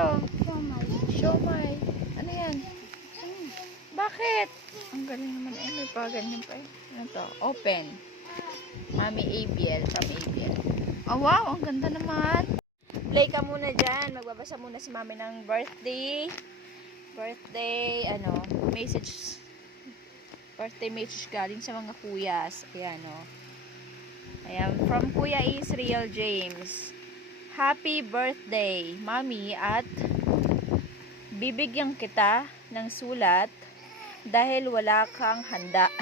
to? Siomay. Siomay. Ano yan? Bakit? Ang galing naman eh. May ganyan pa eh. Ano to? Open. Mami ABL. From ABL. Oh wow, ang ganda naman. Play ka muna dyan. Magbabasa muna si mami ng birthday. Message. Birthday message galing sa mga kuyas. Ayan o. Ayan. From Kuya Israel James. Happy birthday, mami, at bibigyan kita ng sulat dahil wala kang handa.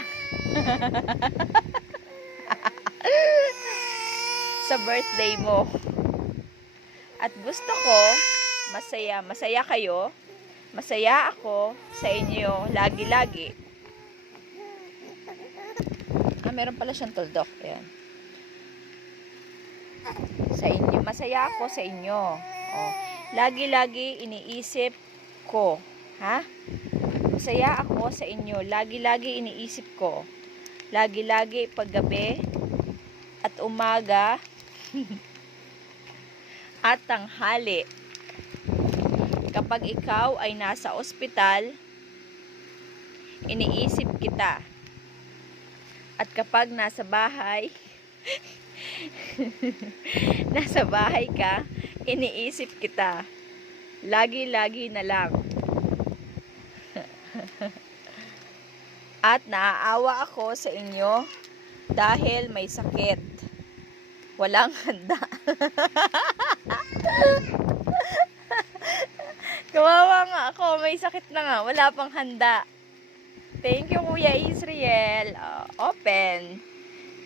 Sa birthday mo. At gusto ko, masaya kayo, masaya ako sa inyo, lagi-lagi. Meron pala siyang tuldok. Ayan. Sa inyo, masaya ako sa inyo. Oh. Lagi-lagi iniisip ko. Ha? Masaya ako sa inyo, lagi-lagi iniisip ko. Lagi-lagi paggabi at umaga at tanghali. Kapag ikaw ay nasa ospital, iniisip kita. At kapag nasa bahay, nasa bahay ka, iniisip kita. Lagi-lagi na lang. At naaawa ako sa inyo dahil may sakit. Walang handa. Kawawa nga ako, may sakit na nga, wala pang handa. Thank you, Kuya Israel. Open.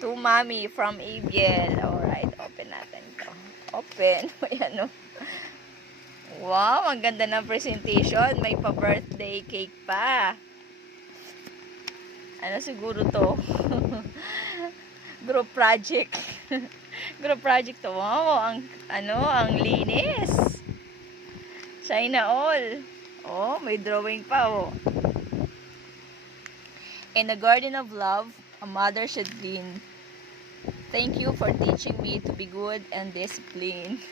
To Mommy from ABL. Alright, open natin to. Open. Ayan o. Wow, ang ganda ng presentation. May pa-birthday cake pa. Ano siguro to? Group project. Group project to. Wow, ang linis. China all. Oh, may drawing pa oh. In a garden of love, a mother should glean. Thank you for teaching me to be good and disciplined.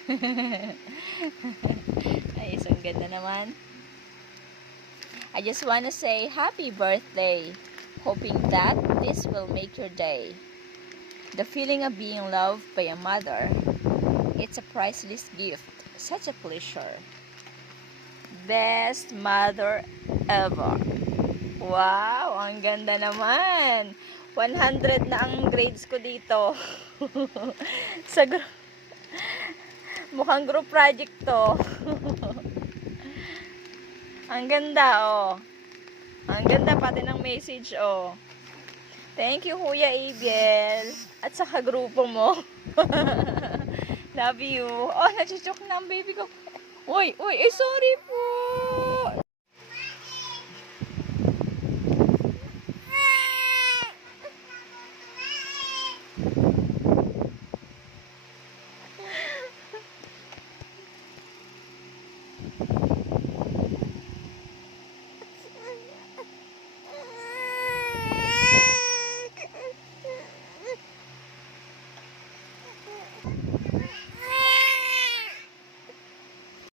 Ay, isang ganda naman. I just want to say happy birthday, hoping that this will make your day. The feeling of being loved by a mother, it's a priceless gift. Such a pleasure. Best mother ever. Wow, ang ganda naman. 100 na ang grades ko dito. Mukhang group project to. Ang ganda, oh. Ang ganda pati ng message, oh. Thank you, Kuya Abel. At sa kagrupo mo. Love you. Oh, nachuchok na ang baby ko. Uy, sorry po.